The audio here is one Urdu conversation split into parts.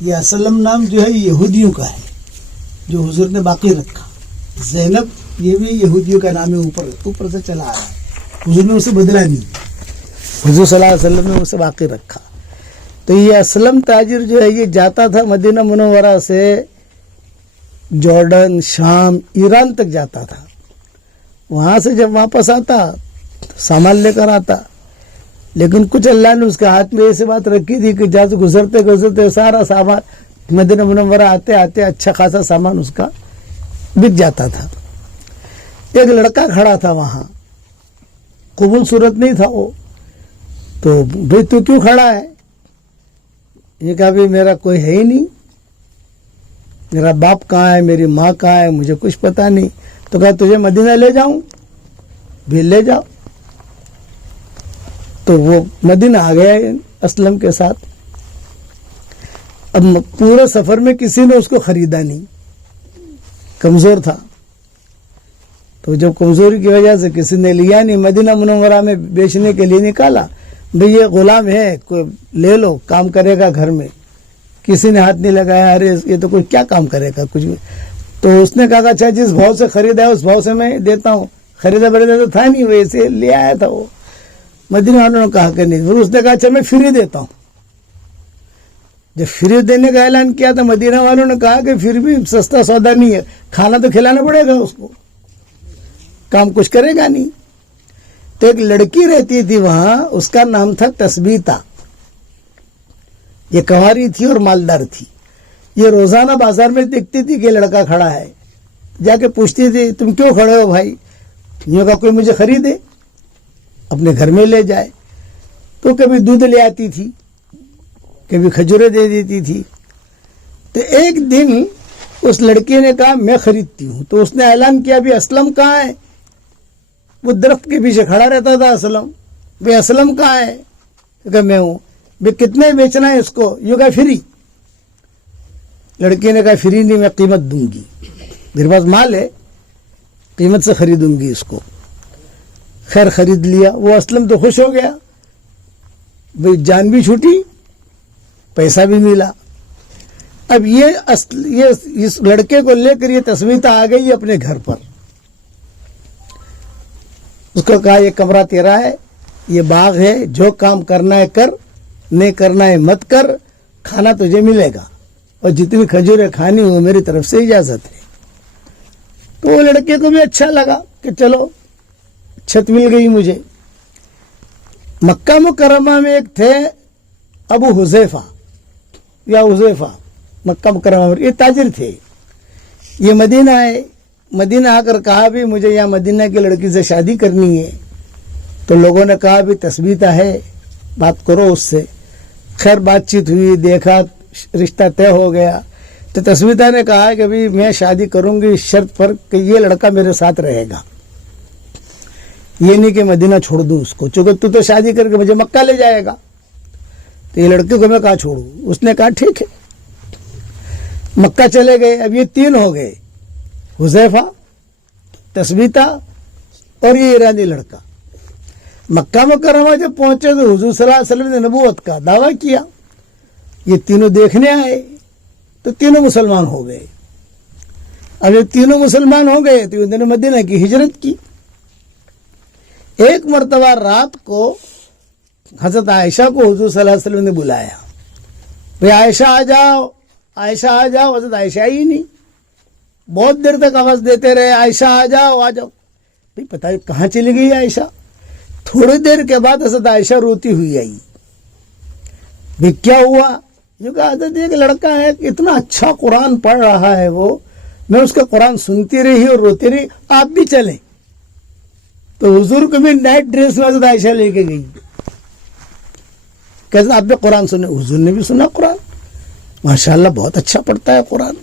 یہ اسلم نام جو ہے یہودیوں کا ہے جو حضور نے باقی رکھا. زینب یہ بھی یہودیوں کا نام ہے, اوپر سے چلا آ رہا ہے, حضور نے اسے بدلا نہیں, حضور صلی اللہ علیہ وسلم نے اسے باقی رکھا. تو یہ اسلم تاجر جو ہے یہ جاتا تھا مدینہ منورہ سے جارڈن, شام, ایران تک جاتا تھا. وہاں سے جب واپس آتا سامان لے کر آتا, لیکن کچھ اللہ نے اس کے ہاتھ میں ایسی بات رکھی تھی کہ جہاں سے گزرتے سارا سامان مدینہ منورہ آتے اچھا خاصا سامان اس کا بک جاتا تھا. ایک لڑکا کھڑا تھا وہاں, قبول صورت نہیں تھا وہ, تو بھائی تو کیوں کھڑا ہے؟ یہ کہا بھی میرا کوئی ہے ہی نہیں, میرا باپ کہاں ہے, میری ماں کہاں ہے, مجھے کچھ پتا نہیں. تو کہا تجھے مدینہ لے جاؤں, بھی لے جاؤ. تو وہ مدینہ آ گیا اسلم کے ساتھ. اب پورے سفر میں کسی نے اس کو خریدا نہیں, کمزور تھا. تو جب کمزوری کی وجہ سے کسی نے لیا نہیں, مدینہ منورہ میں بیچنے کے لیے نکالا, بھئی یہ غلام ہے, کوئی لے لو, کام کرے گا گھر میں. کسی نے ہاتھ نہیں لگایا, ارے یہ تو کوئی کیا کام کرے گا کچھ بھی. تو اس نے کہا اچھا جس بھاؤ سے خریدا ہے اس بھاؤ سے میں دیتا ہوں. خریدا تو تھا نہیں, ویسے لے آیا تھا وہ. مدینہ والوں نے کہا کہ نہیں. پھر اس نے کہا اچھا میں فری دیتا ہوں. جب فری دینے کا اعلان کیا تو مدینہ والوں نے کہا کہ پھر بھی سستا سودا نہیں ہے, کھانا تو کھلانا پڑے گا اس کو, کام کچھ کرے گا نہیں. تو ایک لڑکی رہتی تھی وہاں, اس کا نام تھا تثبیتہ. یہ کنواری تھی اور مالدار تھی. یہ روزانہ بازار میں دیکھتی تھی کہ یہ لڑکا کھڑا ہے, جا کے پوچھتی تھی تم کیوں کھڑے ہو بھائی؟ یہ کہا کوئی مجھے خریدے, اپنے گھر میں لے جائے. تو کبھی دودھ لے آتی تھی, کبھی کھجورے دے دیتی تھی. تو ایک دن اس لڑکی نے کہا میں خریدتی ہوں. تو اس نے اعلان کیا بھی اسلم کہاں ہے؟ وہ درخت کے پیچھے کھڑا رہتا تھا اسلم. بھائی اسلم کہاں ہے؟ کہ میں ہوں. بھائی کتنے بیچنا ہے اس کو؟ یہ کہا فری. لڑکی نے کہا فری نہیں, میں قیمت دوں گی, میرے پاس مال ہے, قیمت سے خریدوں گی اس کو. خیر خرید لیا. وہ اسلم تو خوش ہو گیا, بھئی جان بھی چھوٹی, پیسہ بھی ملا. اب یہ اس لڑکے کو لے کر یہ تثبیتہ آ گئی اپنے گھر پر. اس کو کہا یہ کمرہ تیرا ہے, یہ باغ ہے, جو کام کرنا ہے کر, نہیں کرنا ہے مت کر, کھانا تجھے ملے گا, اور جتنی کھجوریں کھانی ہو میری طرف سے اجازت ہے. تو وہ لڑکے کو بھی اچھا لگا کہ چلو چھت مل گئی مجھے. مکہ مکرمہ میں ایک تھے ابو حذیفہ یا حذیفہ, مکہ مکرمہ میں یہ تاجر تھے. یہ مدینہ آئے, مدینہ آ کر کہا بھی مجھے یہاں مدینہ کی لڑکی سے شادی کرنی ہے. تو لوگوں نے کہا بھی تثبیتہ ہے, بات کرو اس سے. خیر بات چیت ہوئی, دیکھا رشتہ طے ہو گیا. تو تثبیتہ نے کہا کہ بھی میں شادی کروں گی شرط پر کہ یہ لڑکا میرے ساتھ رہے گا, یہ نہیں کہ مدینہ چھوڑ دوں اس کو, چونکہ تو شادی کر کے مجھے مکہ لے جائے گا. تو یہ لڑکے کو میں کہا چھوڑوں. اس نے کہا ٹھیک ہے. مکہ چلے گئے. اب یہ تین ہو گئے, حذیفہ, تثبیتہ اور یہ ایرانی لڑکا. مکہ مکرمہ جب پہنچے تو حضور صلی اللہ علیہ وسلم نے نبوت کا دعویٰ کیا. یہ تینوں دیکھنے آئے تو تینوں مسلمان ہو گئے. اب یہ تینوں مسلمان ہو گئے تو انہوں نے مدینہ کی ہجرت کی. ایک مرتبہ رات کو حضرت عائشہ کو حضور صلی اللہ علیہ وسلم نے بلایا, بھئی عائشہ آ جاؤ, عائشہ آ جاؤ. حضرت عائشہ ہی نہیں, بہت دیر تک آواز دیتے رہے عائشہ آ جاؤ آ جاؤ. بھئی پتہ ہے کہاں چلی گئی عائشہ. تھوڑی دیر کے بعد حضرت عائشہ روتی ہوئی آئی. بھئی کیا ہوا؟ یہ کہا حضرت ایک لڑکا ہے, اتنا اچھا قرآن پڑھ رہا ہے وہ, میں اس کا قرآن سنتی رہی اور روتی رہی, آپ بھی چلیں. تو حضور کو بھی نائٹ ڈریس میں حضرت عائشہ لے کے گئی. کیسے آپ نے قرآن سنے؟ حضور نے بھی سنا قرآن, ماشاءاللہ بہت اچھا پڑھتا ہے قرآن.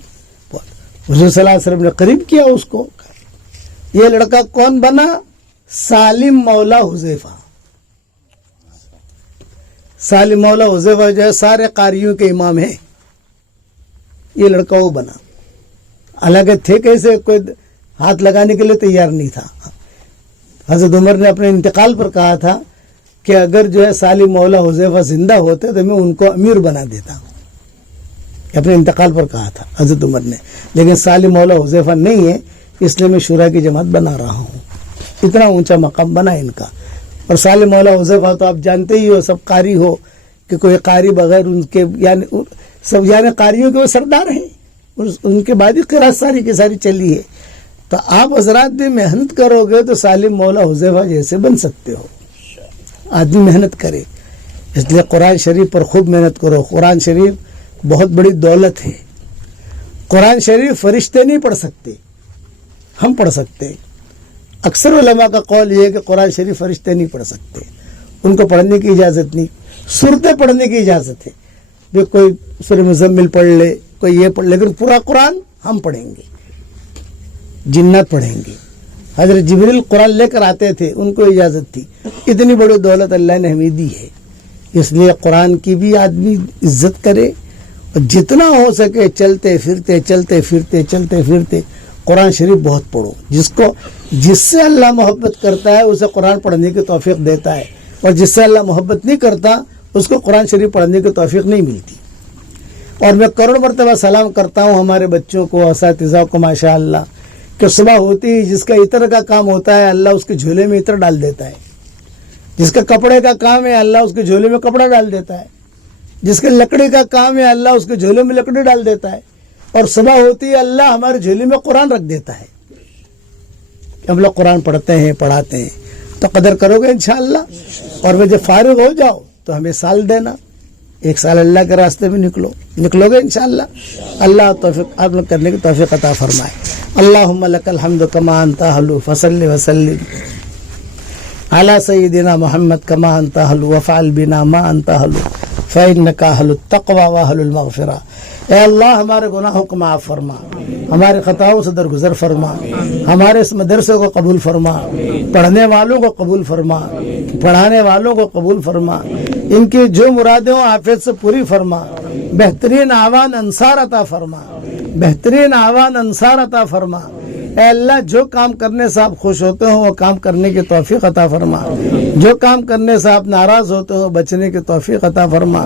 حضور صلی اللہ علیہ وسلم نے قریب کیا اس کو. یہ لڑکا کون بنا؟ سالم مولا حذیفہ. سالم مولا حذیفہ جو ہے سارے قاریوں کے امام ہیں, یہ لڑکا وہ بنا. حالانکہ تھے کیسے, کوئی ہاتھ لگانے کے لیے تیار نہیں تھا. حضرت عمر نے اپنے انتقال پر کہا تھا کہ اگر جو ہے سالم مولا حذیفہ زندہ ہوتے تو میں ان کو امیر بنا دیتا. اپنے انتقال پر کہا تھا حضرت عمر نے، لیکن سالم مولا حذیفہ نہیں ہے، اس لیے میں شورا کی جماعت بنا رہا ہوں. اتنا اونچا مقام بنا ان کا. اور سالم مولا حذیفہ تو آپ جانتے ہی ہو، سب قاری ہو کہ کوئی قاری بغیر ان کے یعنی قاریوں کے وہ سردار ہیں، ان کے بعد ہی قرات ساری کی ساری چلی ہے. تو آپ حضرات بھی محنت کرو گے تو سالم مولا حذیفہ جیسے بن سکتے ہو. آدمی محنت کرے، اس لیے قرآن شریف پر خوب محنت کرو. قرآن شریف بہت بڑی دولت ہے. قرآن شریف فرشتے نہیں پڑھ سکتے، ہم پڑھ سکتے. اکثر علماء کا قول یہ ہے کہ قرآن شریف فرشتے نہیں پڑھ سکتے، ان کو پڑھنے کی اجازت نہیں. سورتیں پڑھنے کی اجازت ہے، جو کوئی سورہ مزمل پڑھ لے، کوئی یہ پڑھ لے، لیکن پورا قرآن ہم پڑھیں گے، جنات پڑھیں گے. حضرت جبریل قرآن لے کر آتے تھے، ان کو اجازت تھی. اتنی بڑی دولت اللہ نے ہمیں دی ہے، اس لیے قرآن کی بھی آدمی عزت کرے اور جتنا ہو سکے چلتے پھرتے قرآن شریف بہت پڑھو. جس سے اللہ محبت کرتا ہے اسے قرآن پڑھنے کی توفیق دیتا ہے، اور جس سے اللہ محبت نہیں کرتا اس کو قرآن شریف پڑھنے کی توفیق نہیں ملتی. اور میں کروڑ مرتبہ سلام کرتا ہوں ہمارے بچوں کو، اساتذہ کو، ماشاءاللہ، کہ صبح ہوتی ہی جس کا عطر کا کام ہوتا ہے اللہ اس کے جھولے میں عطر ڈال دیتا ہے، جس کا کپڑے کا کام ہے اللہ اس کے جھولے میں کپڑا ڈال دیتا ہے، جس کے لکڑی کا کام ہے اللہ اس کے جھولے میں لکڑی ڈال دیتا ہے. اور صبح ہوتی ہے اللہ ہمارے جھولے میں قرآن رکھ دیتا ہے. ہم لوگ قرآن پڑھتے ہیں، پڑھاتے ہیں، تو قدر کرو گے انشاءاللہ. اور وہ جب فارغ ہو جاؤ تو ہمیں سال دینا، 1 سال اللہ کے راستے میں نکلو گے انشاءاللہ. اللہ توفیق آپ لوگ کرنے کی توفیق عطا فرمائے. اللہم لک الحمد کما انت اہل فصلی وسلم علی سیدنا محمد کما انت اہل وفعل بنا ما انت اہل فإنک اہل التقوی واہل المغفرہ. اے اللہ ہمارے گناہوں کو معاف فرما، ہمارے خطاؤں سے درگزر فرما، ہمارے اس مدرسے کو قبول فرما، پڑھنے والوں کو قبول فرما، پڑھانے والوں کو قبول فرما، ان کی جو مرادیں ہوں عافیت سے پوری فرما. بہترین اعوان انصار عطا فرما، بہترین اعوان انصار عطا فرما. اے اللہ جو کام کرنے سے آپ خوش ہوتے ہو وہ کام کرنے کی توفیق عطا فرما، جو کام کرنے سے آپ ناراض ہوتے ہو بچنے کی توفیق عطا فرما.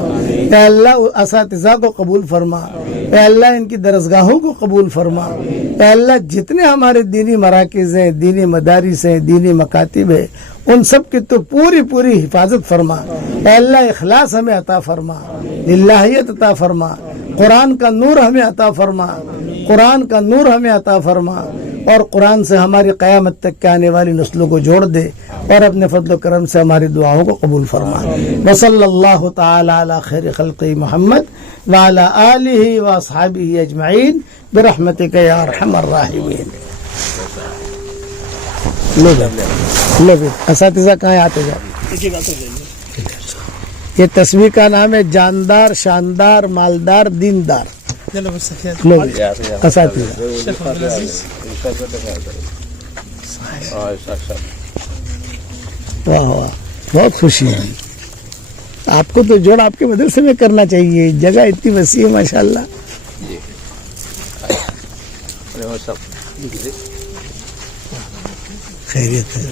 اے اللہ اساتذہ کو قبول فرما، اے اللہ ان کی درسگاہوں کو قبول فرما. اے اللہ جتنے ہمارے دینی مراکز ہیں، دینی مدارس ہیں، دینی مکاتب ہیں، ان سب کی تو پوری حفاظت فرما. اے اللہ اخلاص ہمیں عطا فرما، للہیت عطا فرما، قرآن کا نور ہمیں عطا فرما، قرآن کا نور ہمیں عطا فرما. اور قرآن سے ہماری قیامت تک کے آنے والی نسلوں کو جوڑ دے، اور اپنے فضل و کرم سے ہماری دعاؤں کو قبول فرما. وصلی اللہ تعالی علی خیر خلق محمد وعلی آلہ واصحابہ اجمعین برحمتک یا ارحم الراحمین. اساتذہ کہاں آتے جاؤ. یہ تصویر کا نام ہے جاندار، شاندار، مالدار، دیندار. اساتذہ واہ واہ، بہت خوشی ہے. آپ کو تو جوڑ آپ کے مدرسے میں کرنا چاہیے، جگہ اتنی وسیع ہے ماشاءاللہ. خیریت ہے.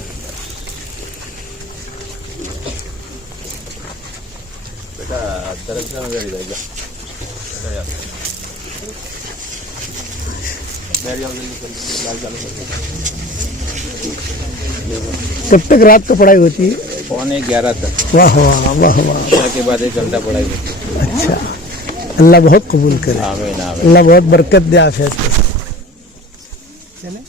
کب تک رات کو پڑھائی ہوتی ہے؟ 11:15 تک. واہ واہ واہ واہ. عشاء کے بعد 1 گھنٹہ پڑھائی ہوتی ہے. اچھا، اللہ بہت قبول کرے، آمین آمین. اللہ بہت برکت دے. آفیت کے ساتھ چلیں.